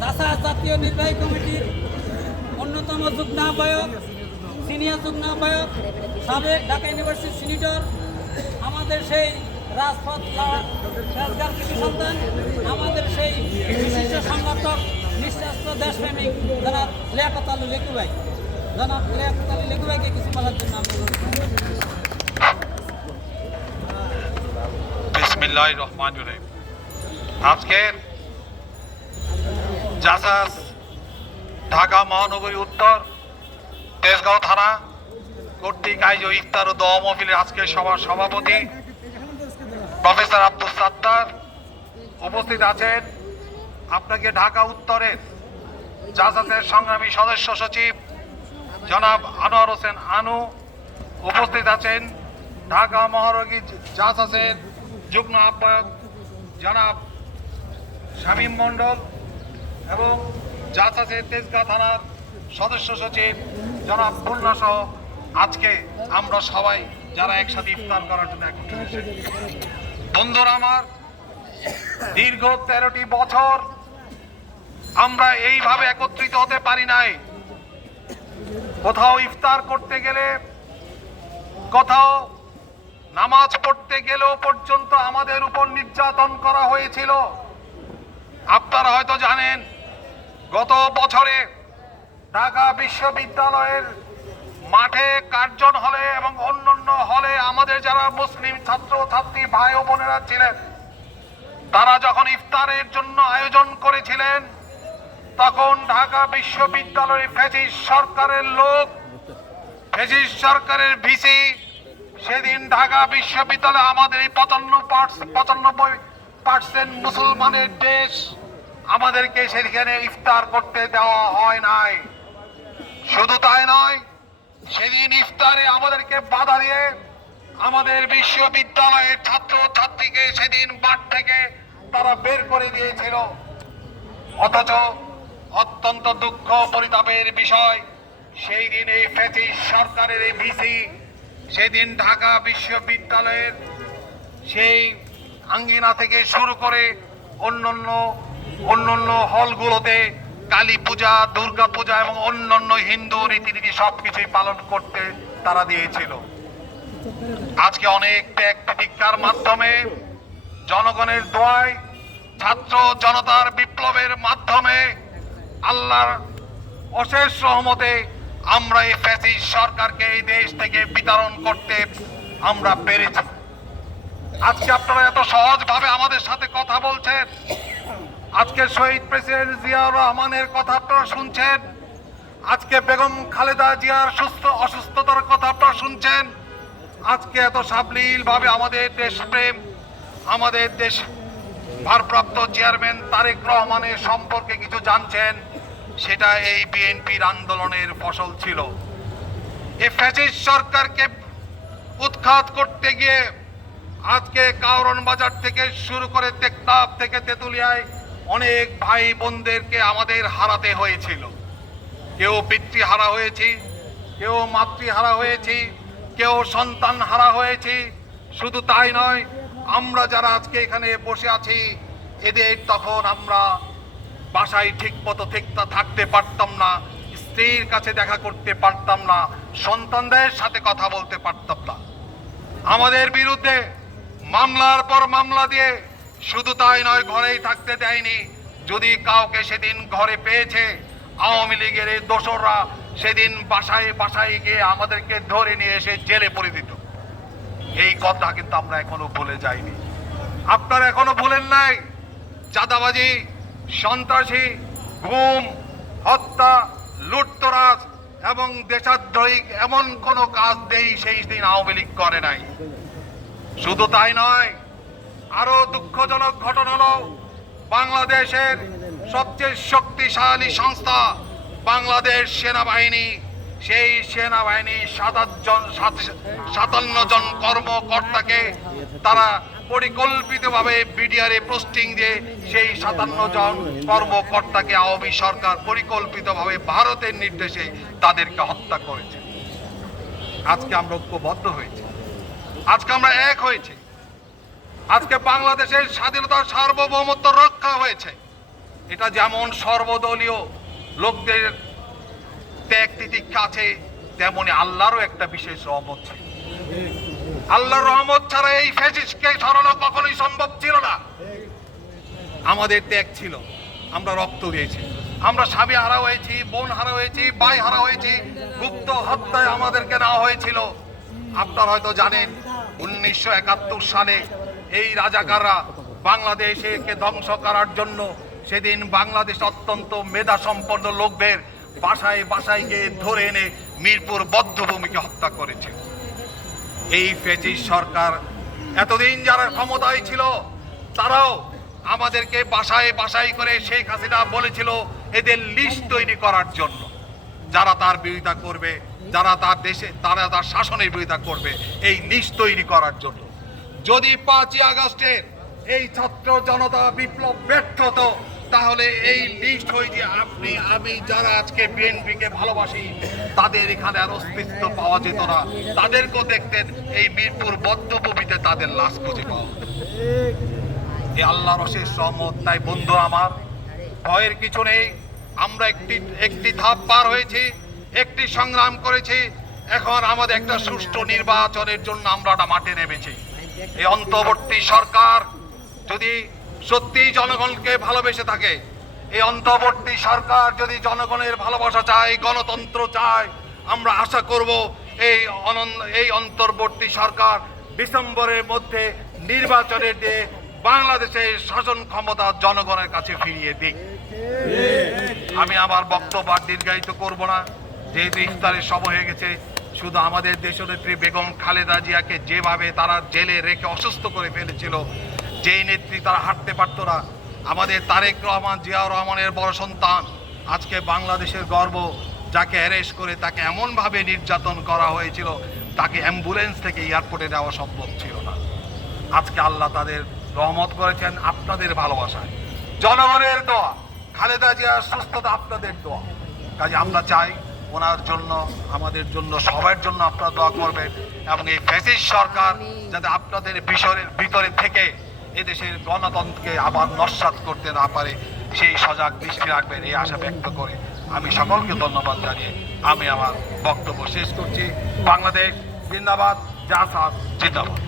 জাসা জাতীয় নির্বাহী কমিটির অন্যতম যুগ্ম আহ্বায়ক, সিনিয়র যুগ্ম আহ্বায়ক, সাবেক ঢাকা ইউনিভার্সিটির সিনিয়র, আমাদের সেই রাজপথ রাজগার কৃষি সন্তান, আমাদের সেই বিশিষ্ট সংগঠক, নিঃস্বার্থ দেশপ্রেমিক জনাব লিয়াকত আলী লিকু ভাই। জনাব লিয়াকত আলী লিকু ভাইকে কিছু বলার জন্য আমরা বিসমিল্লাহির রহমানির রহিম। আজকের জাসাস ঢাকা মহানগরী উত্তর তেজগাঁও থানা কর্তৃক আয়োজিত ইফতার ও দোয়া মাহফিলের আজকের সভার সভাপতি প্রফেসর আব্দুল সাত্তার উপস্থিত আছেন। আপনাকে ঢাকা উত্তরের জাসাসের সংগ্রামী সদস্য সচিব জনাব আনোয়ার হোসেন আনু উপস্থিত আছেন। ঢাকা মহানগরী জাসাসের যুগ্ম আহ্বায়ক জনাব শামীম মণ্ডল এবং জাসাসের তেজগাঁ থানার সদস্য সচিব জনাব খুলনা সহ আজকে আমরা সবাই যারা একসাথে ইফতার করার জন্য একত্রিত হয়েছি। বন্ধুরা আমার, দীর্ঘ 13টি বছর আমরা এইভাবে একত্রিত হতে পারি নাই। কোথাও ইফতার করতে গেলে, কোথাও নামাজ পড়তে গেলেও পর্যন্ত আমাদের উপর নির্যাতন করা হয়েছিল। আপনারা হয়তো জানেন, গত বছরে ঢাকা বিশ্ববিদ্যালয়ের মাঠে, কার্জন হলে এবং অন্যান্য হলে আমাদের যারা মুসলিম ছাত্র ছাত্রী ভাই ও বোনেরা ছিলেন, তারা যখন ইফতারের জন্য আয়োজন করেছিলেন, তখন ঢাকা বিশ্ববিদ্যালয়ের ফ্যাসিস্ট সরকারের লোক, ফ্যাসিস্ট সরকারের ভিসি সেদিন ঢাকা বিশ্ববিদ্যালয়ে আমাদের এই 95% মুসলমানের দেশ, আমাদেরকে সেখানে ইফতার করতে দেওয়া হয় নাই। শুধু তাই নয়, সেদিন ইফতারে আমাদেরকে বাধা দিয়ে আমাদের বিশ্ববিদ্যালয়ের ছাত্র ছাত্রীকে সেদিন মাঠ থেকে তারা বের করে দিয়েছিল। অথচ অত্যন্ত দুঃখ পরিতাপের বিষয়, সেই দিন এই ফ্যাসিস্ট সরকারের এই ভিসি সেদিন ঢাকা বিশ্ববিদ্যালয়ের সেই আঙ্গিনা থেকে শুরু করে অন্যান্য হলগুলোতে কালী পূজা, দুর্গা পূজা এবং অন্যান্য হিন্দু রীতিনীতি সবকিছুই পালন করতে তারা দিয়েছিল। আজকে অনেক ত্যাগ প্রতিজ্ঞার মাধ্যমে, জনগণের দোয়ায়, ছাত্র জনতার বিপ্লবের মাধ্যমে, আল্লাহর অশেষ রহমতে আমরা এই ফ্যাসিস্ট সরকারকে এই দেশ থেকে বিতাড়ন করতে আমরা পেরেছি। আজকে আপনারা এত সহজভাবে আমাদের সাথে কথা বলছেন, আজকে শহীদ প্রেসিডেন্ট জিয়াউর রহমানের কথা আপনারা শুনছেন, আজকে বেগম খালেদা জিয়ার অসুস্থতার কথা আপনারা শুনছেন, আজকে এত সাবলীলভাবে আমাদের দেশপ্রেম, আমাদের দেশ ভারপ্রাপ্ত চেয়ারম্যান তারেক রহমানের সম্পর্কে কিছু জানছেন, সেটা এই বিএনপির আন্দোলনের ফসল ছিল। এই ফ্যাসিস্ট সরকারকে উৎখাত করতে গিয়ে আজকে কারওয়ান বাজার থেকে শুরু করে টেকনাফ থেকে তেতুলিয়ায় অনেক ভাই বোনদেরকে আমাদের হারাতে হয়েছিল। কেউ পিতৃহারা হয়েছি, কেউ মাতৃহারা হয়েছি, কেউ সন্তান হারা হয়েছি। শুধু তাই নয়, আমরা যারা আজকে এখানে বসে আছি, এদের তখন আমরা বাসায় ঠিক মতো থাকতে পারতাম না, স্ত্রীর কাছে দেখা করতে পারতাম না, সন্তানদের সাথে কথা বলতে পারতাম না। আমাদের বিরুদ্ধে মামলার পর মামলা দিয়ে শুধু তাই নয়, ঘরেই থাকতে দেয়নি। যদি কাউকে সেদিন ঘরে পেয়েছে, আওয়ামী লীগের এই দোসররা সেদিন বাসায় বাসায় গিয়ে আমাদেরকে ধরে নিয়ে এসে জেলে পড়ে দিত। এই কথা কিন্তু আমরা এখনো ভুলে যাইনি। আপনারা এখনো ভুলেন নাই, চাঁদাবাজি, সন্ত্রাসী, গুম, হত্যা, লুটতরাজ এবং দেশদ্রোহী এমন কোন কাজ সেই দিন আওয়ামী লীগ করে নাই। শুধু তাই নয়, আরো দুঃখজনক ঘটনা হলো, বাংলাদেশের সবচেয়ে শক্তিশালী সংস্থা বাংলাদেশ সেনাবাহিনী, সেই সেনাবাহিনী 57 জন কর্মকর্তাকে তারা পরিকল্পিতভাবে বিডিআরে পোস্টিং দিয়ে সেই 57 জন কর্মকর্তাকে আওয়ামী সরকার পরিকল্পিতভাবে ভারতের নির্দেশে তাদেরকে হত্যা করেছে। আজকে আমরা ঐক্যবদ্ধ হয়েছি, আজকে আমরা এক হয়েছি, আজকে বাংলাদেশের স্বাধীনতা সার্বভৌমত্ব রক্ষা হয়েছে। এটা যেমন সর্বদলীয় লোকদের ত্যাগ তিতিক্ষা আছে, তেমনি আল্লাহরও একটা বিশেষ রহমত ছিল। আল্লাহর রহমত ছাড়া এই ফ্যাসিস্টকে সরানো কখনোই সম্ভব ছিল না। আমাদের ত্যাগ ছিল, আমরা রক্ত দিয়েছি, আমরা স্বামী হারা হয়েছি, বোন হারা হয়েছি, ভাই হারা হয়েছি, গুপ্ত হত্যায় আমাদেরকে নেওয়া হয়েছিল। আপনারা হয়তো জানেন 1971 সালে এই রাজাকাররা বাংলাদেশকে ধ্বংস করার জন্য সেদিন বাংলাদেশ অত্যন্ত মেধা সম্পন্ন লোকদের বাসায় বাসায় গিয়ে ধরে এনে মিরপুর বধ্যভূমিকে হত্যা করেছে। এই ফ্যাসিস্ট সরকার এতদিন যারা ক্ষমতায় ছিল তারাও আমাদেরকে বাসায় বাসায় করে শেখ হাসিনা বলেছিল এদের লিস্ট তৈরি করার জন্য, যারা তার বিরোধিতা করবে, যারা তার দেশে তারা তার শাসনের বিরোধিতা করবে, এই লিস্ট তৈরি করার জন্য। যদি 5ই আগস্টের এই ছাত্র জনতা বিপ্লব ব্যর্থ হতো, তাহলে এই লিস্ট হয়ে যে আপনি আমি যারা আজকে বিএনপিকে ভালোবাসি তাদের এখানে আর অস্তিত্ব পাওয়া যেত না। তাদেরকেও দেখতেন এই মিরপুর বদ্ধভূমিতে তাদের লাশ খুঁজে পাওয়া। এই আল্লাহর অশেষ রহমত। তাই বন্ধু আমার, ভয়ের কিছু নেই। আমরা একটি ধাপ পার হয়েছি, একটি সংগ্রাম করেছি। এখন আমাদের একটা সুষ্ঠু নির্বাচনের জন্য আমরা মাঠে নেমেছি। এই অন্তর্বর্তী সরকার যদি সত্যি জনগণকে ভালোবেসে থাকে, এই অন্তর্বর্তী সরকার যদি জনগণের ভালোবাসা চায়, গণতন্ত্র চায়, আমরা আশা করব এই অন্তর্বর্তী সরকার ডিসেম্বরের মধ্যে নির্বাচনের দিয়ে বাংলাদেশের শাসন ক্ষমতা জনগণের কাছে ফিরিয়ে দিক। আমি আমার বক্তব্য আর দীর্ঘায়িত করব না, যেহেতু ইফতারের সময় হয়ে গেছে। শুধু আমাদের দেশনেত্রী বেগম খালেদা জিয়াকে যেভাবে তারা জেলে রেখে অসুস্থ করে ফেলেছিল, যেই নেত্রী তারা হাঁটতে পারত না, আমাদের তারেক রহমান জিয়াউর রহমানের বড় সন্তান, আজকে বাংলাদেশের গর্ব, যাকে অ্যারেস্ট করে তাকে এমনভাবে নির্যাতন করা হয়েছিল, তাকে অ্যাম্বুলেন্স থেকে এয়ারপোর্টে নেওয়া সম্ভব ছিল না। আজকে আল্লাহ তাদের রহমত করেছেন আপনাদের ভালোবাসায়, জনগণের দোয়া, খালেদা জিয়ার সুস্থতা আপনাদের দোয়া। কাজে আমরা চাই ওনার জন্য, আমাদের জন্য, সবার জন্য আপনারা দোয়া করবেন, এবং এই ফ্যাসিস্ট সরকার যাতে আপনাদের ভিতরে থেকে এদেশের গণতন্ত্রকে আবার নস্যাৎ করতে না পারে সেই সজাগ দৃষ্টি রাখবেন, এই আশা ব্যক্ত করে আমি সকলকে ধন্যবাদ জানিয়ে আমি আমার বক্তব্য শেষ করছি। বাংলাদেশ জিন্দাবাদ, জাসাদ জিন্দাবাদ।